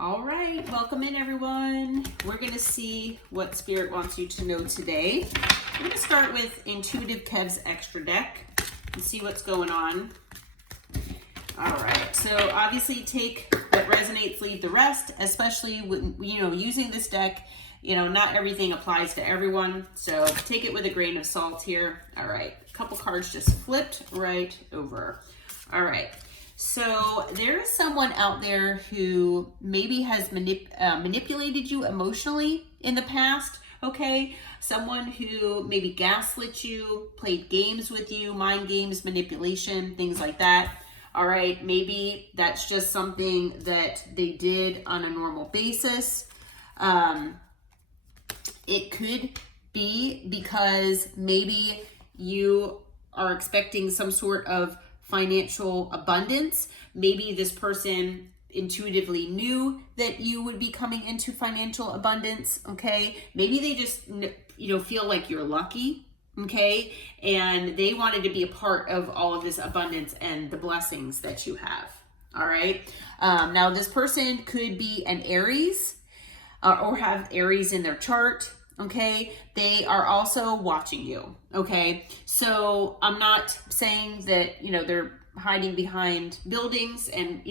All right, welcome in everyone. We're going to see what Spirit wants you to know today. We're going to start with Intuitive Kev's Extra Deck and see what's going on. All right, so obviously take what resonates, leave the rest, especially when, using this deck. Not everything applies to everyone, so take it with a grain of salt here. All right, a couple cards just flipped right over. All right. So there is someone out there who maybe has manipulated you emotionally in the past, okay? Someone who maybe gaslit you, played games with you, mind games, manipulation, things like that. All right, maybe that's just something that they did on a normal basis. It could be because maybe you are expecting some sort of financial abundance. Maybe this person intuitively knew that you would be coming into financial abundance, okay? Maybe they just, feel like you're lucky, okay? And they wanted to be a part of all of this abundance and the blessings that you have, all right? Now, this person could be an Aries or have Aries in their chart. Okay, they are also watching you. Okay, so I'm not saying that, they're hiding behind buildings and,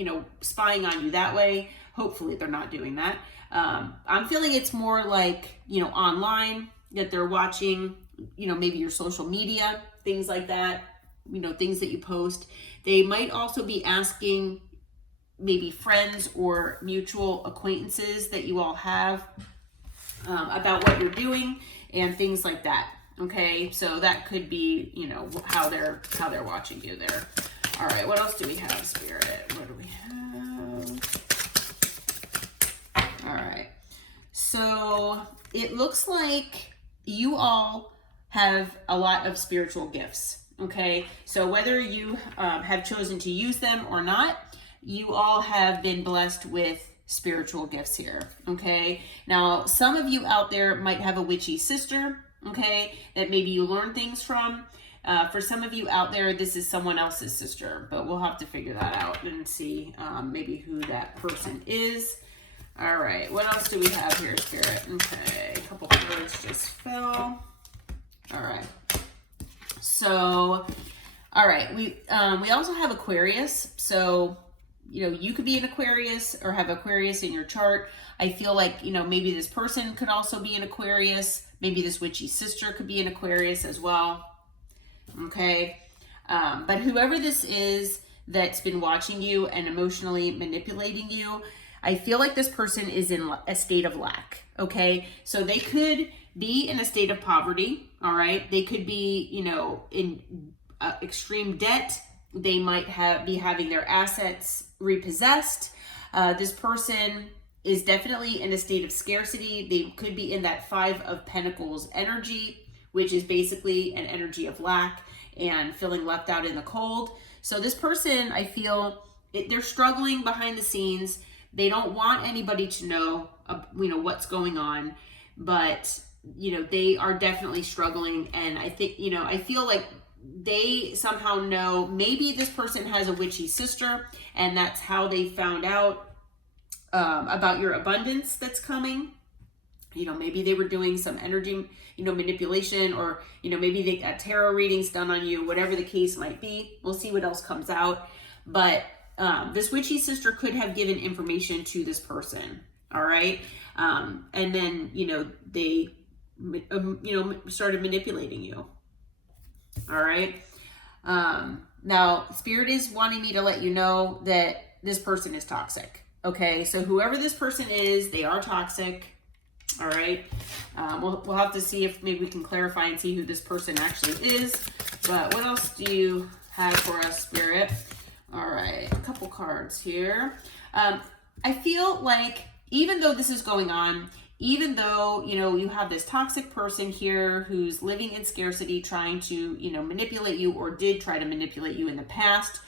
spying on you that way. Hopefully they're not doing that. I'm feeling it's more like, online that they're watching, maybe your social media, things like that, things that you post. They might also be asking maybe friends or mutual acquaintances that you all have about what you're doing and things like that. Okay, so that could be, how they're watching you there. All right, what else do we have, Spirit? What do we have? All right, so it looks like you all have a lot of spiritual gifts. Okay, so whether you have chosen to use them or not, you all have been blessed with spiritual gifts here. Okay, now some of you out there might have a witchy sister, okay, that maybe you learn things from. For some of you out there, this is someone else's sister, but we'll have to figure that out and see maybe who that person is. All right, what else do we have here, Spirit? Okay, a couple cards just fell. All right, so all right, we also have Aquarius. So you could be an Aquarius or have Aquarius in your chart. I feel like, maybe this person could also be an Aquarius. Maybe this witchy sister could be an Aquarius as well. Okay. But whoever this is that's been watching you and emotionally manipulating you, I feel like this person is in a state of lack. Okay. So they could be in a state of poverty. All right. They could be, in extreme debt. They might be having their assets repossessed. This person is definitely in a state of scarcity. They could be in that 5 of Pentacles energy, which is basically an energy of lack and feeling left out in the cold. So this person, I feel, they're struggling behind the scenes. They don't want anybody to know, what's going on, but, they are definitely struggling. And I think, I feel like they somehow know maybe this person has a witchy sister and that's how they found out about your abundance that's coming. Maybe they were doing some energy, manipulation, or, maybe they got tarot readings done on you, whatever the case might be. We'll see what else comes out. But this witchy sister could have given information to this person. All right. And then, they, started manipulating you. All right. Now, Spirit is wanting me to let you know that this person is toxic. Okay. So whoever this person is, they are toxic. All right. We'll have to see if maybe we can clarify and see who this person actually is. But what else do you have for us, Spirit? All right. A couple cards here. I feel like even though this is going on, even though, you have this toxic person here who's living in scarcity, trying to, manipulate you or did try to manipulate you in the past,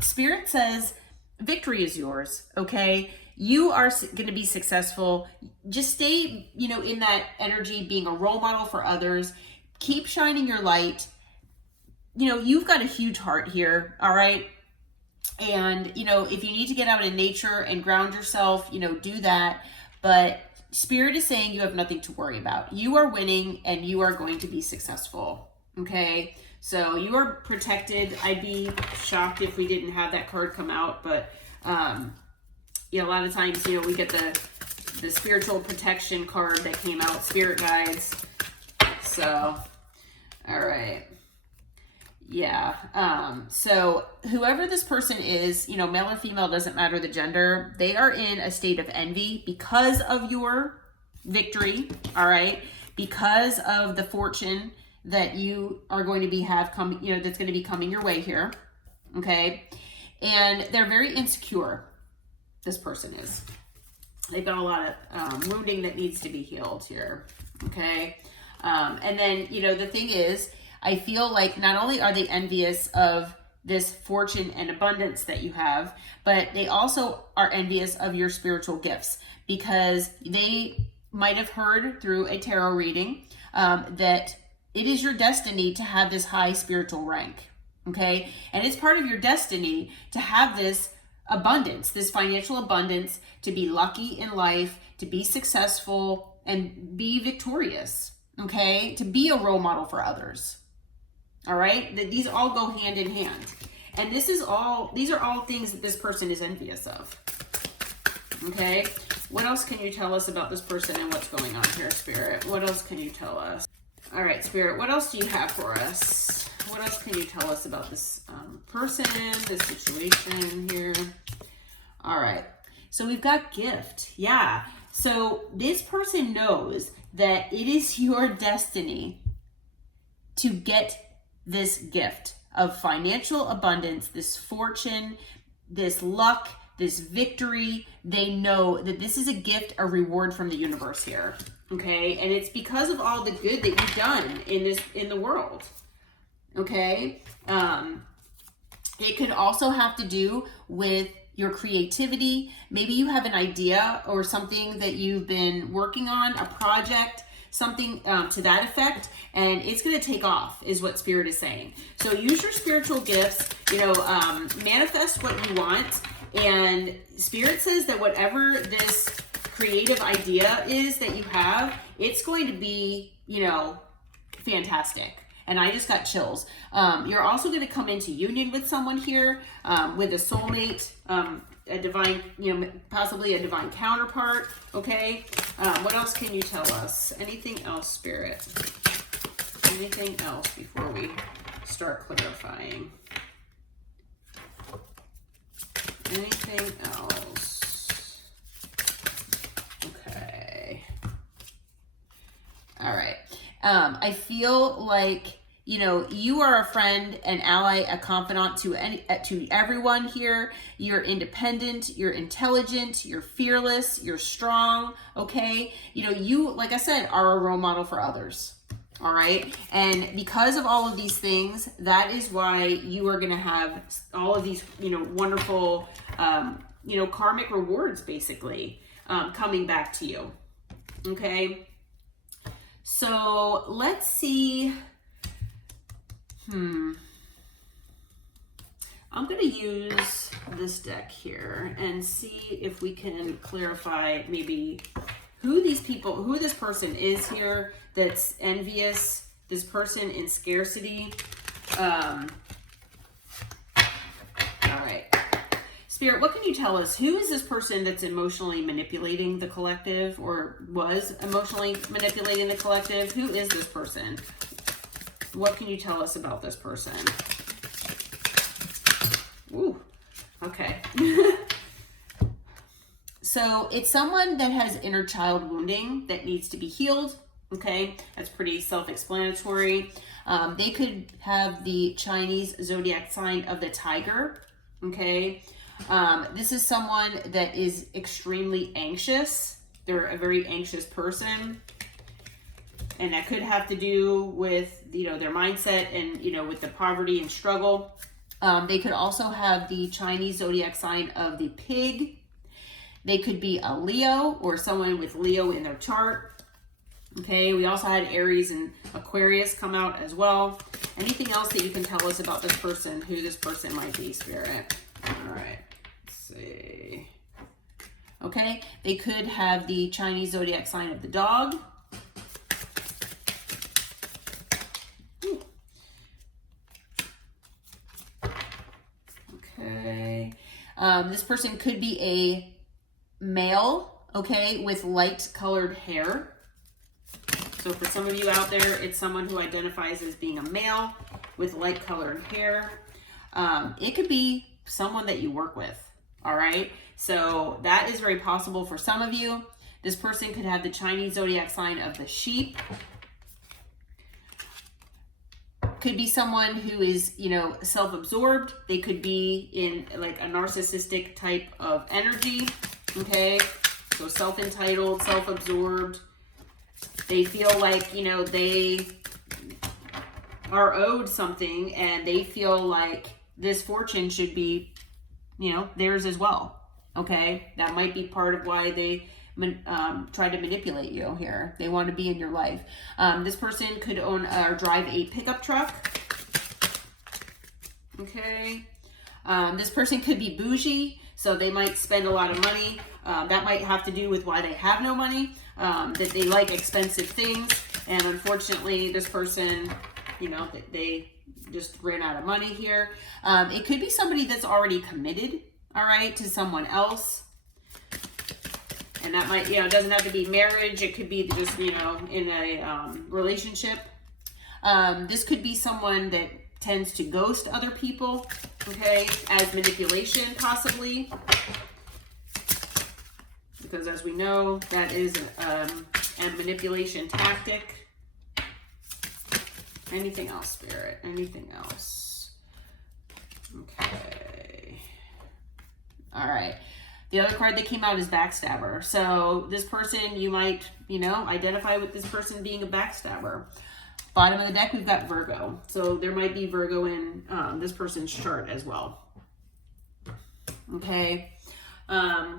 Spirit says victory is yours, okay? You are going to be successful. Just stay, in that energy, being a role model for others. Keep shining your light. You've got a huge heart here, all right? And, you know, if you need to get out in nature and ground yourself, you know, do that. But Spirit is saying you have nothing to worry about. You are winning and you are going to be successful. Okay. So you are protected. I'd be shocked if we didn't have that card come out, but, yeah, a lot of times, you know, we get the spiritual protection card that came out, spirit guides. So, all right. Yeah. So whoever this person is, you know, male or female, doesn't matter the gender. They are in a state of envy because of your victory. All right. Because of the fortune that you are going to be coming, you know, that's going to be coming your way here. Okay. And they're very insecure. This person is. They've got a lot of wounding that needs to be healed here. Okay. And then, you know, the thing is, I feel like not only are they envious of this fortune and abundance that you have, but they also are envious of your spiritual gifts, because they might have heard through a tarot reading that it is your destiny to have this high spiritual rank. Okay. And it's part of your destiny to have this abundance, this financial abundance, to be lucky in life, to be successful and be victorious. Okay. To be a role model for others. All right. These all go hand in hand. And these are all things that this person is envious of. Okay. What else can you tell us about this person and what's going on here, Spirit? What else can you tell us? All right, Spirit, what else do you have for us? What else can you tell us about this person, this situation here? All right. So we've got gift. Yeah. So this person knows that it is your destiny to get this gift of financial abundance, this fortune, this luck, this victory. They know that this is a gift, a reward from the universe here. Okay. And it's because of all the good that you've done in the world. Okay. It could also have to do with your creativity. Maybe you have an idea or something that you've been working on, a project, something to that effect, and it's going to take off, is what Spirit is saying. So use your spiritual gifts, you know, manifest what you want. And Spirit says that whatever this creative idea is that you have, it's going to be, you know, fantastic. And I just got chills. You're also going to come into union with someone here, with a soulmate, a divine, you know, possibly a divine counterpart. Okay. What else can you tell us? Anything else, Spirit? Anything else before we start clarifying? Anything else? Okay. All right. I feel like, you know, you are a friend, an ally, a confidant to everyone here. You're independent, you're intelligent, you're fearless, you're strong. Okay. You know, you, like I said, are a role model for others. All right. And because of all of these things, that is why you are going to have all of these, you know, wonderful, you know, karmic rewards basically, coming back to you. Okay. So let's see. I'm going to use this deck here and see if we can clarify maybe who these people, who this person is here that's envious, this person in scarcity. All right. Spirit, what can you tell us? Who is this person that's emotionally manipulating the collective, or was emotionally manipulating the collective? Who is this person? What can you tell us about this person? Ooh, okay. So it's someone that has inner child wounding that needs to be healed. Okay, that's pretty self-explanatory. They could have the Chinese zodiac sign of the tiger. Okay, this is someone that is extremely anxious. They're a very anxious person. And that could have to do with, you know, their mindset and, you know, with the poverty and struggle. They could also have the Chinese zodiac sign of the pig. They could be a Leo or someone with Leo in their chart. Okay, we also had Aries and Aquarius come out as well. Anything else that you can tell us about this person, who this person might be, Spirit? All right, let's see. Okay, they could have the Chinese zodiac sign of the dog. Okay, this person could be a male, okay, with light colored hair. So for some of you out there, it's someone who identifies as being a male with light colored hair. It could be someone that you work with, all right? So that is very possible for some of you. This person could have the Chinese zodiac sign of the sheep. Could be someone who is, you know, self-absorbed. They could be in like a narcissistic type of energy, okay? So self-entitled, self-absorbed. They feel like, you know, they are owed something and they feel like this fortune should be, you know, theirs as well, okay? That might be part of why they try to manipulate you here. They want to be in your life. This person could own or drive a pickup truck, okay? This person could be bougie, so they might spend a lot of money. That might have to do with why they have no money, that they like expensive things, and unfortunately this person, you know, they just ran out of money here. It could be somebody that's already committed, all right, to someone else. And that might, you know, it doesn't have to be marriage. It could be just, you know, in a relationship. This could be someone that tends to ghost other people, okay, as manipulation possibly. Because as we know, that is a manipulation tactic. Anything else, Spirit? Anything else? Okay. All right. The other card that came out is backstabber. So this person, you might, you know, identify with this person being a backstabber. Bottom of the deck, we've got Virgo. So there might be Virgo in this person's chart as well. Okay.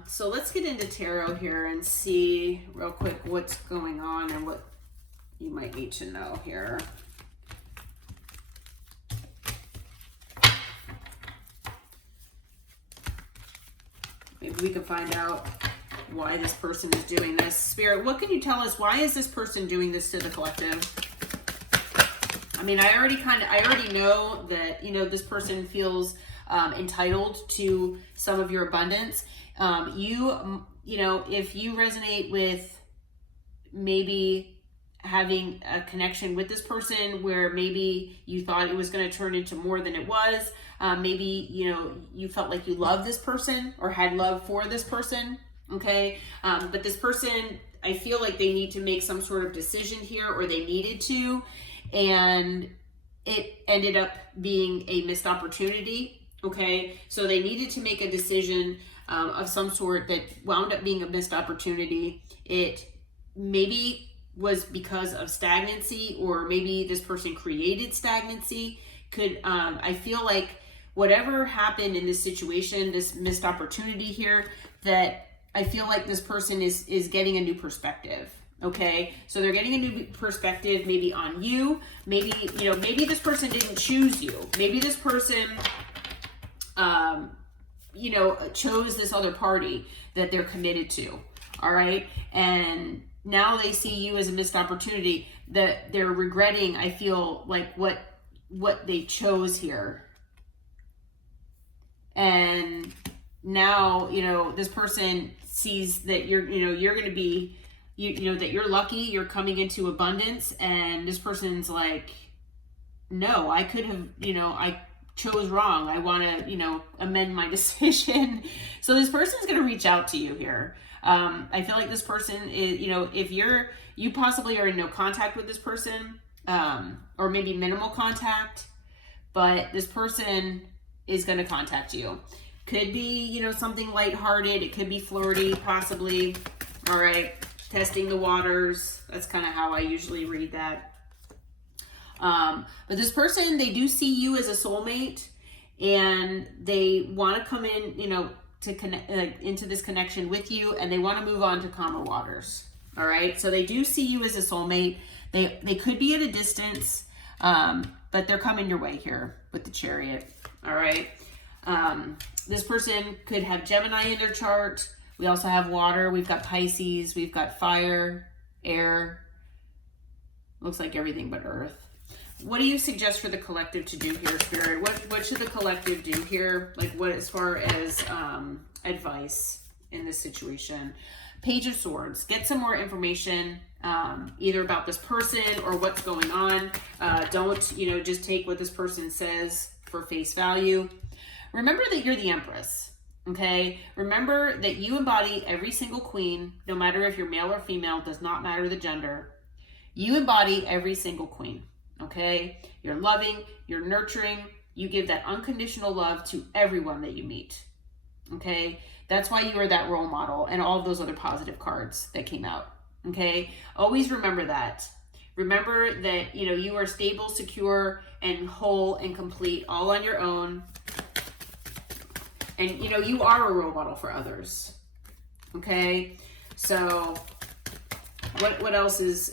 So let's get into tarot here and see real quick what's going on and what you might need to know here. Maybe we can find out why this person is doing this. Spirit, what can you tell us? Why is this person doing this to the collective? I mean, I already know that, you know, this person feels entitled to some of your abundance. You know, if you resonate with maybe having a connection with this person where maybe you thought it was going to turn into more than it was, maybe, you know, you felt like you loved this person or had love for this person, okay? But this person, I feel like they need to make some sort of decision here, or they needed to, and it ended up being a missed opportunity, okay? So they needed to make a decision of some sort that wound up being a missed opportunity. It maybe was because of stagnancy, or maybe this person created stagnancy. I feel like whatever happened in this situation, this missed opportunity here, that I feel like this person is getting a new perspective. Okay, so they're getting a new perspective, maybe on you. Maybe, you know, maybe this person didn't choose you. Maybe this person, you know, chose this other party that they're committed to. All right, and now they see you as a missed opportunity, that they're regretting, I feel like, what they chose here. And now, you know, this person sees that you're going to be, you know, that you're lucky, you're coming into abundance, and this person's like, no, I could have, you know, I chose wrong. I want to, you know, amend my decision. So this person's going to reach out to you here. I feel like this person is, you know, if you possibly are in no contact with this person, or maybe minimal contact, but this person is going to contact you. Could be, you know, something lighthearted. It could be flirty, possibly. All right. Testing the waters. That's kind of how I usually read that. But this person, they do see you as a soulmate, and they want to come in, you know, to connect into this connection with you, and they want to move on to calmer waters. All right. So they do see you as a soulmate. They could be at a distance, but they're coming your way here with the Chariot. All right. This person could have Gemini in their chart. We also have water. We've got Pisces. We've got fire, air. Looks like everything but earth. What do you suggest for the collective to do here, Spirit? What should the collective do here? Like what as far as advice in this situation? Page of Swords. Get some more information either about this person or what's going on. Don't, just take what this person says for face value. Remember that you're the Empress, okay? Remember that you embody every single queen, no matter if you're male or female, does not matter the gender. You embody every single queen. Okay, you're loving, you're nurturing, you give that unconditional love to everyone that you meet. Okay, that's why you are that role model and all of those other positive cards that came out. Okay, always remember that. Remember that, you are stable, secure, and whole and complete all on your own. And, you are a role model for others. Okay, so what else is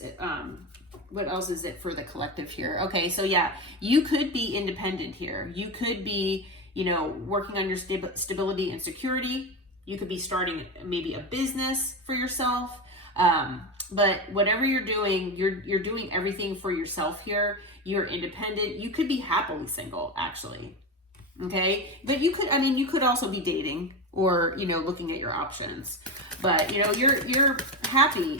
it for the collective here? Okay, so yeah, you could be independent here. You could be, working on your stability and security. You could be starting maybe a business for yourself. But whatever you're doing, you're doing everything for yourself here. You're independent. You could be happily single, actually. Okay, but you could also be dating or, looking at your options. But, you're happy,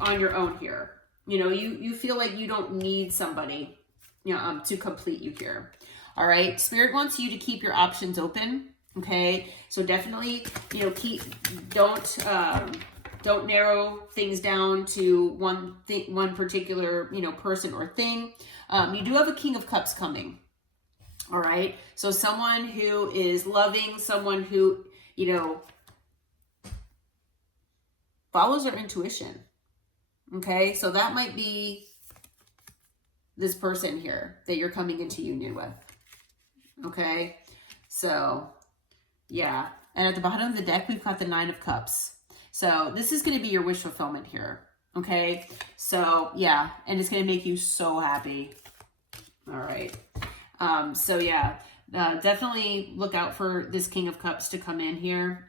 on your own here. You feel like you don't need somebody, to complete you here. All right. Spirit wants you to keep your options open. Okay. So definitely, don't narrow things down to one particular, person or thing. You do have a King of Cups coming. All right. So someone who is loving, someone who, follows their intuition. Okay, so that might be this person here that you're coming into union with. Okay, so yeah. And at the bottom of the deck, we've got the Nine of Cups. So this is going to be your wish fulfillment here. Okay, so yeah, and it's going to make you so happy. All right. So yeah, definitely look out for this King of Cups to come in here.